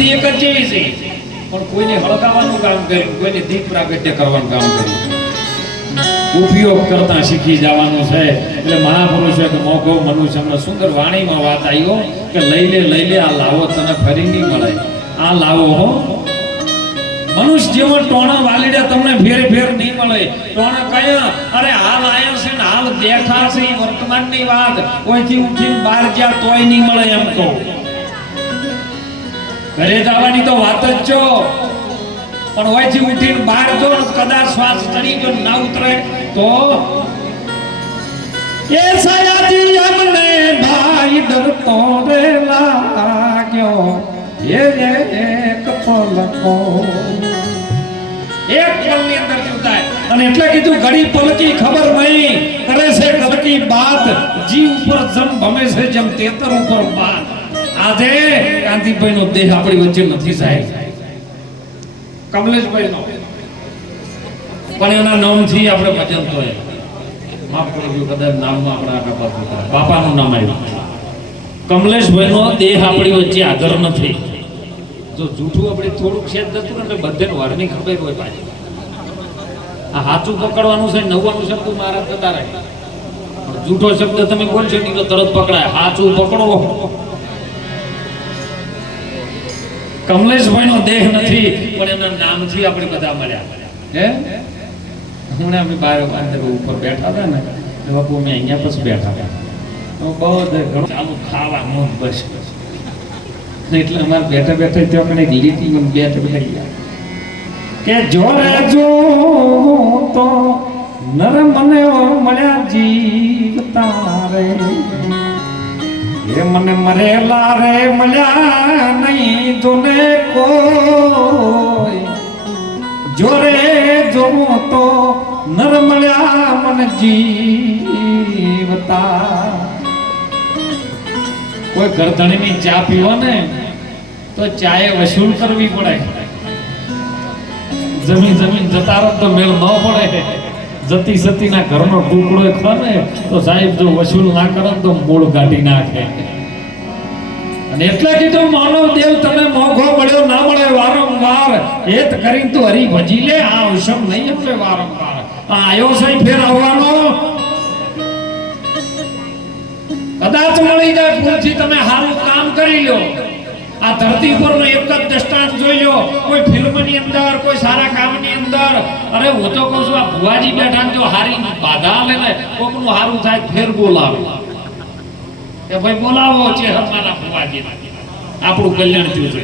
બધી એક જ જેવી છે, પણ કોઈને હળગાવવાનું કામ કર્યું, કોઈને દીપ પ્રાગટ્ય કરવાનું કામ કર્યું. ઉપયોગ કરતા શીખી જવાનું છે. એટલે મહાપુરુષો કે મોઘો મનુષ્યનો સુંદર વાણીમાં વાત આવ્યો કે લઈ લે આ લાવો તને ફરી નહીં મળે. આ લાવો હો મનુષ્ય જીવન ટોણા વાલીડે તમને ફેર નહીં મળે. ટોણા કયા? અરે હાલ આયા છે ને હાલ બેઠા છે એ વર્તમાનની વાત. કોઈથી ઉઠીને બહાર જ્યાં તોય નહીં મળે એમ કહો. ઘરે જવાની તો વાત જ છો, પણ ઓયથી ઉઠીને બહાર જો કદાચ શ્વાસ ચડી જો ના ઉતરે તો એ સયાજી અમને ભાઈ ડરતો રે લાગ્યો એક પલકો. એક પલની અંદર શું થાય? અને એટલે કીધું ઘડી પલકી ખબર નહીં કરે છે કલકી બાત. જીવ ઉપર જમ ભમે છે જેમ તેતર ઉપર બાત. આજે કાંતિભાઈ નો દેહ આપણી વચ્ચે નથી સાહેબ, કમલેશભાઈ નો, પણ એના નામથી આપણે ભજન તો માફ કરજો કદાચ નામમાં આપણે આગળ પાછું બાપાનું નામ આવ્યું. કમલેશભાઈ નો દેહ આપણી વચ્ચે આગળ નથી. જો જૂઠું આપણે થોડુંક શેદ જતું ને એટલે બધે વારની ખબર હોય પાછી. આ સાચું પકડવાનું છે, 99 શબ્દ મહારાજ જતા રહે, પણ જૂઠો શબ્દ તમે બોલશો નહીં તો તરત પકડાય. સાચું પકડો. કમલેશભાઈ નો દેહ નથી, પણ એના નામથી આપણે બધા મળ્યા. હે હું અમે બહાર અંદર ઉપર બેઠા હતા ને બાપુ અમે અહીંયા પછી બેઠા હતા, બહુ ઘણું ચાલુ ખાવાનું બસ. એટલે અમારે બેઠા બેઠા ત્યાં મને લીટી મને બેઠા કે જોરે જો તો નર મને મળ્યા જીવતા રે, એ મને મરેલા રે મળ્યા નહીં જોને કોઈ. જોરે જોવો તો નર મળ્યા મને જીવતા. કોઈ ગરદણીની ચા પીવો ને તો ચાએ વસૂલ કરવી પડે. જમીન જતા રહો તો મેળ ન પડે. જતી સતીના ઘરનો ટુકડો ખરે તો સાહેબ જો વસૂલ ના કરે તો મૂળ કાઢી નાખે. અને એટલે કીધું માનવ દેવ તને મોઘો મળ્યો ના મળે વારંવાર હેત કરી તું હરી ભજી લે. આ અવસર નહીં એટલે વારંવાર આયો છે ફેર આવવાનો. કદાચ મળી જાય ભૂલથી તમે સારું કામ કરી લો. આ ધરતી પરનો એક જ દ્રષ્ટાંત જોઈ લો, કોઈ ફિલ્મની અંદર, કોઈ સારા કામની અંદર. અરે હું તો કહું છું આ ભુવાજી બેઠા જો હારી બાધા લે ને કોકનું સારું થાય ફેર બોલાવે કે ભાઈ બોલાવો છે હમારા ભુવાજી, આપણું કલ્યાણ થયું છે.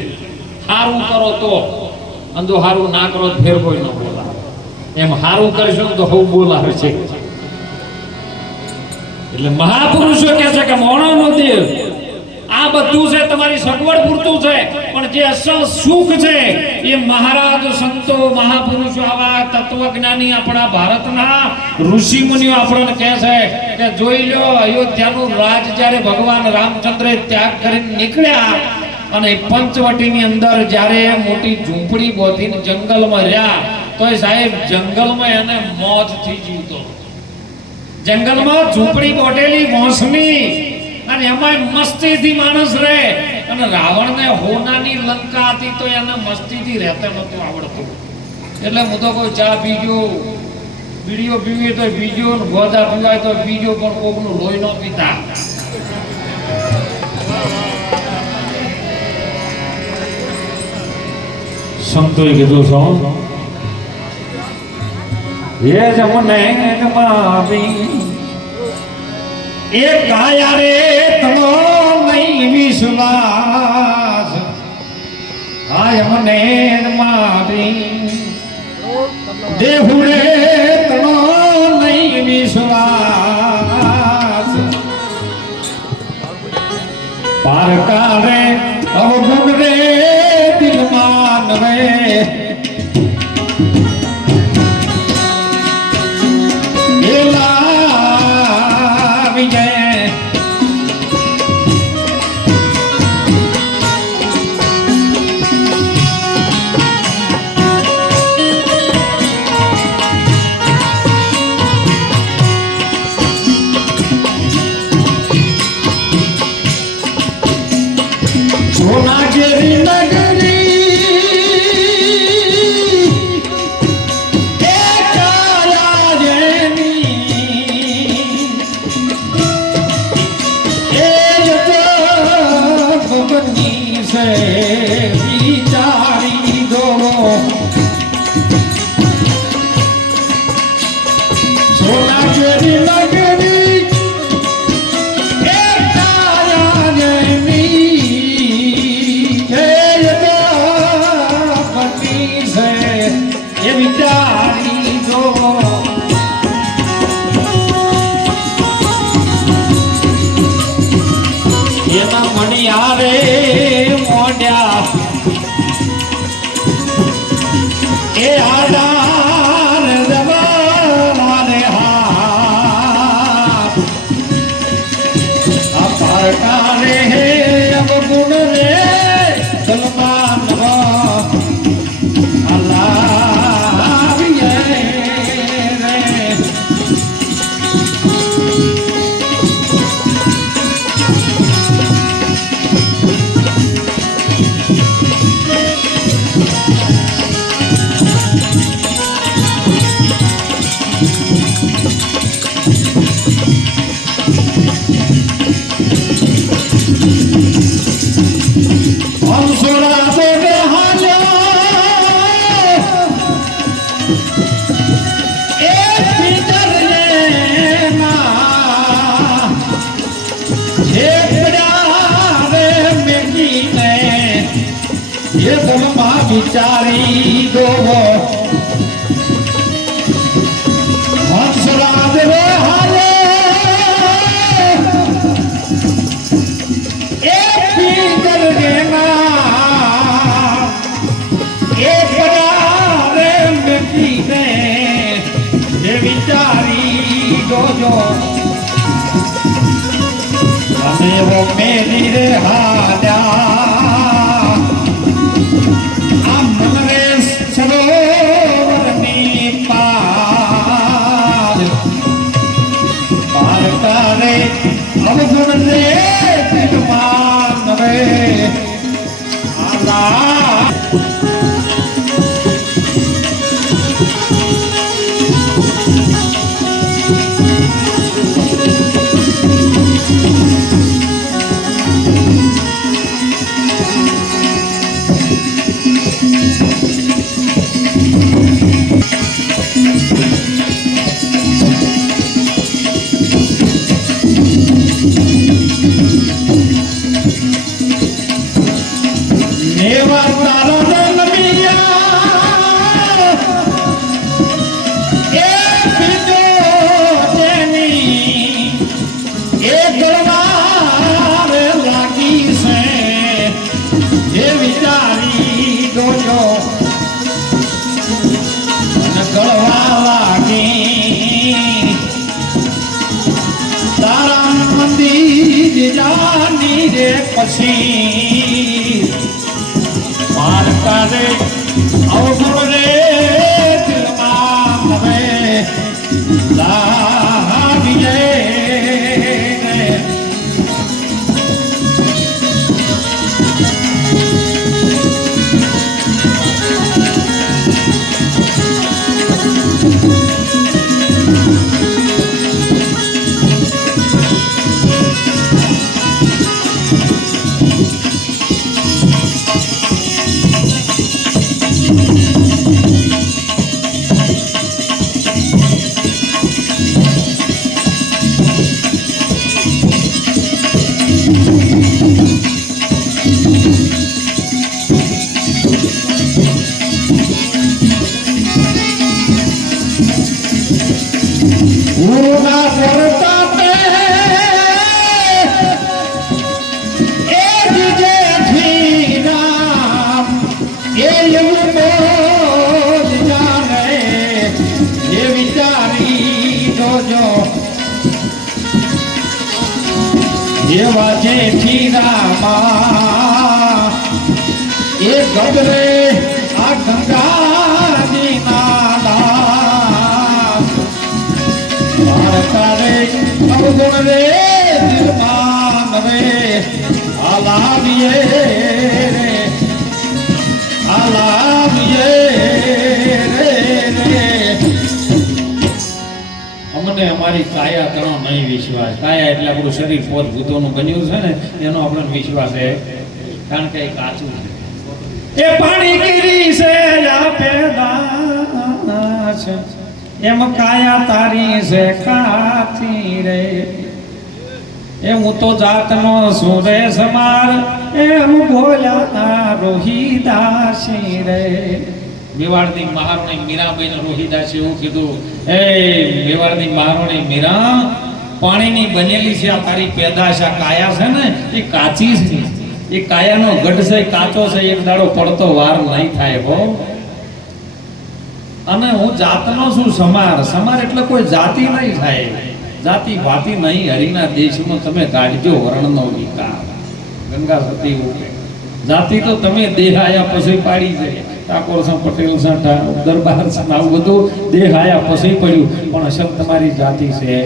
સારું કરો તો અંદો સારું ના કરો ફેર કોઈ ન બોલાવે. એમ સારું કરશો તો બહુ બોલાવે છે. એટલે મહાપુરુષો કહે છે કે મોણાનો દેવ આ બધું છે તમારી સગવડ પૂરતું છે, પણ જે અસલ સુખ છે એ મહારાજ સંતો મહાપુરુષો આવા તત્વજ્ઞાની આપણા ભારતના ઋષિ મુનિઓ આપણને કહે છે કે જોઈ લો અયોધ્યાનું રાજ જ્યારે ભગવાન રામચંદ્રે ત્યાગ કરીને નીકળ્યા અને પંચવટીની અંદર જ્યારે મોટી ઝૂંપડી બોધીને જંગલમાં રહ્યા તો સાહેબ જંગલમાં એને મોજથી જીવતો. જંગલમાં ઝૂંપડી બોટેલી મોસમી અને એમાં મસ્તીથી માણસ રહે. અને રાવણને હોનાની લંકા હતી તો એને મસ્તીથી રહેતા નહોતું આવડતું. એટલે હું તો કોઈ ચા પીજો, બીડીઓ પીવી તો પીજો, ગોદા પીવાય તો પીજો, પણ કોકનું લોહી ન પીતા. સંતોએ કીધું છો એ જમને માવી એ કાયા રે તમો નહીં વિશ્વાસ. આય મને મારી દેહુરે તમો નહીં વિશ્વાસ. પારકારે અવગુણ રે દિલમાન રે સોનાગેરી નગરી વિચારી દો સોના જેવી લગવી એ કાયાની હે પતિ છે એ વિચારી દો એના મણિયારે મોઢ્યા એ આડાર દવારે હાથ અપારકારે હે અવગુણ રે સલમાન અલ્લાહ વિચારી દો હંસરાજ રે હાલે એ પીતર ગેના એ પડારે મેકીને એ વિચારી દોજો અને વો મેરી રે હાલ્યા અવગુણ રે દિલમાન રે આલા પછી માર કરે અવગુણ રે દિલમાં હવે લાવીએ એવા જેઠી રામા એ ગગરે આ ગંગાજી નાલા તારે અવગુણ રે દિલમાન રે આલાવીએ રે આલાવીએ રે અમને અમારી કાયા તણો નહીં વિશ્વાસ કાયા એટલે આપણું શરીર પોત ભૂતોનું બન્યું છે ને એનો આપણને વિશ્વાસ છે કારણ કે એ કાચું છે. એ પાણી કીરી છે યા પેદા છે એમ કાયા તારી છે કાચી રે. એ હું તો જાતનો સુરે સમાર એમ બોલ્યા રોહિદાસી રે. મેવાડની મહારાણી મીરાબાઈને રોહિદાસે એવું કીધું, એ મેવાડની મહારાણી મીરા, પાણીની બનેલી છે આ તારી પેદાશ, આ કાયા છે ને એ કાચી છે. એ કાયાનો ગઢ છે, કાચો છે, એક દાડો પડતો વાર નહીં થાય હો. અને હું જાતનો છું સમાર. સમાર એટલે કોઈ જાતિ નહીં થાય, જાતિ ભાતિ નહીં. હરિના દેશમાં તમે કાઢજો વર્ણનો વિકાર. ગંગા સતી ઉઠે જાતિ તો તમે દેહ આયા પછી પાડી છે. ઠાકોર છે, પટેલ છે, દરબાર છે, આવું બધું દેહ આયા પછી પડ્યું, પણ અસલ તમારી જાતિ છે.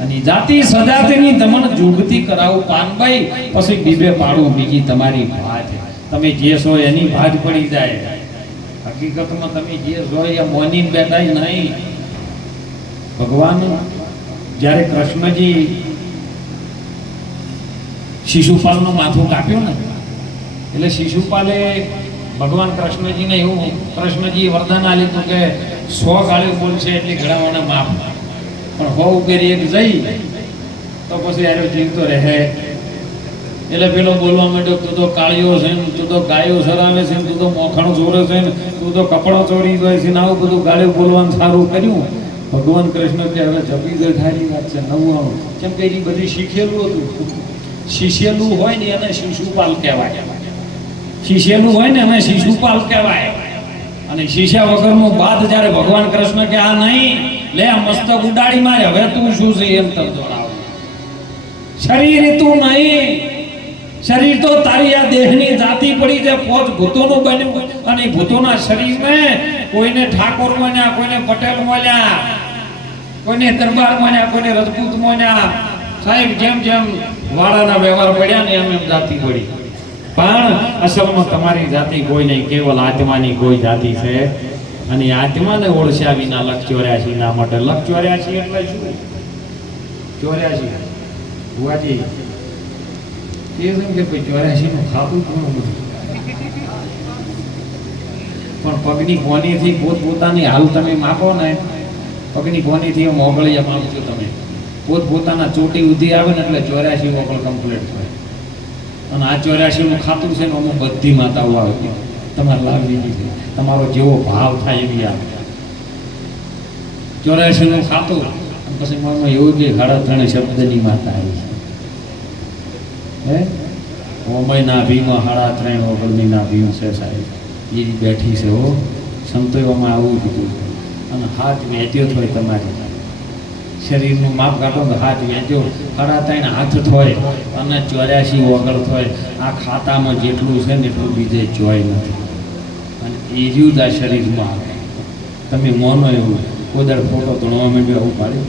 અને જાતિ સજાતિની તમને જુગતી કરાવું પાનભાઈ, પછી બીબે પાડું બીજી તમારી ભાત. તમે જે છો એની ભાત પડી જાય. હકીકતમાં તમે જે છો એ મોની બેઠા નહીં. ભગવાન જ્યારે કૃષ્ણજી શિશુપાલનું માથું કાપ્યું ને, એટલે શિશુપાલે ભગવાન કૃષ્ણજીને એવું કૃષ્ણજી વરદાન આપ્યું કે 100 ગાળીઓ બોલશે એટલી ઘડાવાના માફ. પણ હો ઉપેરી એક જઈ તો પછી આરો જીવતો રહે. એટલે પેલો બોલવા માંડ્યો, તું તો કાળિયો છે, તું તો ગાયો સરાવે છે, તું તો મોખણ ચોરે છે, તું તો કપડો ચોરી જાય છે, આવું બધું ગાળ્યું બોલવાનું સારું કર્યું. ભગવાન કૃષ્ણ કે હવે જપી ગઠાની વાત છે. 99 કેમ કે એ બધી શીખેલું હતું. શીશેલું હોય ને એને શિશુપાલ કહેવાય. શીશેલું હોય ને એને શિશુપાલ કહેવાય. અને શીશા વગરનું બાદ જ્યારે ભગવાન કૃષ્ણ કે આ નહીં, લે આ મસ્તક ઉડાડી મારે, હવે તું શું છે એમ તર દોડાવ. શરીર તું નહીં, શરીર તો તારી આ દેહની જાતિ પડી છે. 5 ભૂતોનું બન્યું અને ભૂતોના શરીરને કોઈને ઠાકોર માન્યા, કોઈને પટેલ માન્યા, કોઈને દરબાર માન્યા, કોઈને રજપૂત માન્યા. સાહેબ જેમ જેમ વાળાના વ્યવહાર પડ્યા ને એમ એમ જાતિ પડી. પણ અસલમાં તમારી જાતિ કોઈ નહીં, કેવલ આત્માની કોઈ જાતિ છે. અને આત્માને ઓળખ્યા વિના લખ 84 ના માટે. લખ 84 એટલે શું? 84 ભુવાજી એ જેમ કે 84 નું ખાતું ઘણું બધું, પણ પગની કોનીથી પોતપોતાની હાલ તમે માપો ને, પગની કોનીથી મોગળિયા માપજો તમે. પોતપોતાના ચોટી ઉધી આવે ને એટલે 84 ઓગળ કમ્પ્લીટ થાય. અને આ 84 નું ખાતું છે ને અમુક બધી માતાઓ આવે, તમારે લાવવી છે. તમારો જેવો ભાવ થાય એવી આવે 84 નું ખાતું. પછી મનમાં એવું કે 3.5 શબ્દની માતા આવી છે. હે ઓમય નાભીમાં 3.5 ઓગળની નાભીમાં છે સાહેબ, એ બેઠી છે. હો સંતોમાં આવું કીધું. અને હાથ વેચ્યો હોય તમારી શરીરનું માપ કાઢો તો હાથ વેચ્યો 3.5 હાથ થાય અને 84 ઓગળ થાય. આ ખાતામાં જેટલું છે ને એટલું બીજે જોઈ નથી. અને એ રહ્યું આ શરીરમાં આવે. તમે મોનો એવું કોદર ફોટો તોડવા માંડ્યો આવું પાડ્યું.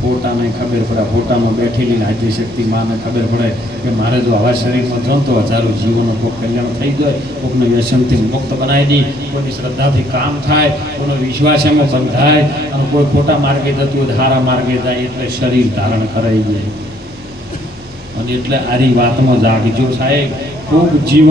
ફોટાને ખબર પડે, ફોટામાં બેઠેલી આદ્ય શક્તિ માને ખબર પડે કે મારે જો આવા શરીરમાં ત્રણ તો હજારો જીવોનો કોઈ કલ્યાણ થઈ જાય, કોઈકને વ્યસનથી મુક્ત બનાવી દઈ, કોઈની શ્રદ્ધાથી કામ થાય, કોઈનો વિશ્વાસ એમાં બંધાય, અને કોઈ ખોટા માર્ગે જતું હોય સારા માર્ગે જાય. એટલે શરીર ધારણ કરાઈ જાય. અને એટલે આરી વાતમાં જાગજો સાહેબ. ખૂબ જીવન